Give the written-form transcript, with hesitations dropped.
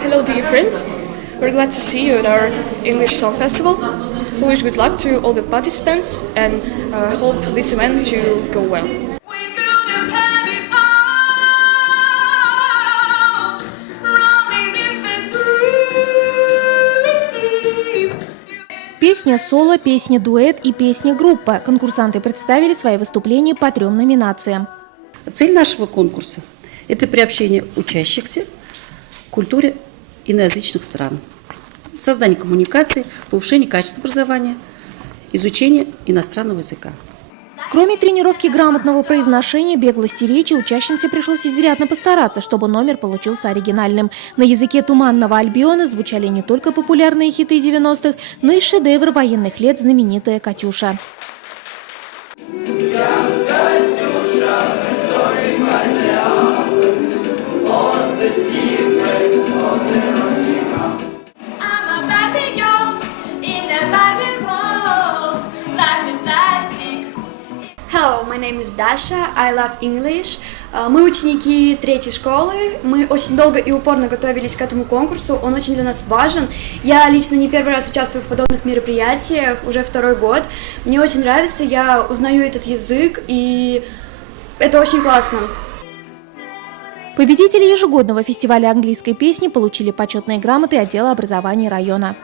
Hello, dear friends. We're glad to see you at our English Song Festival. We wish good luck to all the participants and hope this event to go well. Песня соло, песня дуэт и песня группа. Конкурсанты представили свои выступления по 3 номинациям. Цель нашего конкурса – это приобщение учащихся к культуре иноязычных стран, создание коммуникации, повышение качества образования, изучение иностранного языка. Кроме тренировки грамотного произношения, беглости речи, учащимся пришлось изрядно постараться, чтобы номер получился оригинальным. На языке «Туманного Альбиона» звучали не только популярные хиты 90-х, но и шедевр военных лет, знаменитая «Катюша». Hello, my name is Dasha. I love English. Мы ученики 3-й школы. Мы очень долго и упорно готовились к этому конкурсу. Он очень для нас важен. Я лично не первый раз участвую в подобных мероприятиях, уже 2-й год. Мне очень нравится, я узнаю этот язык, и это очень классно. Победители ежегодного фестиваля английской песни получили почетные грамоты отдела образования района.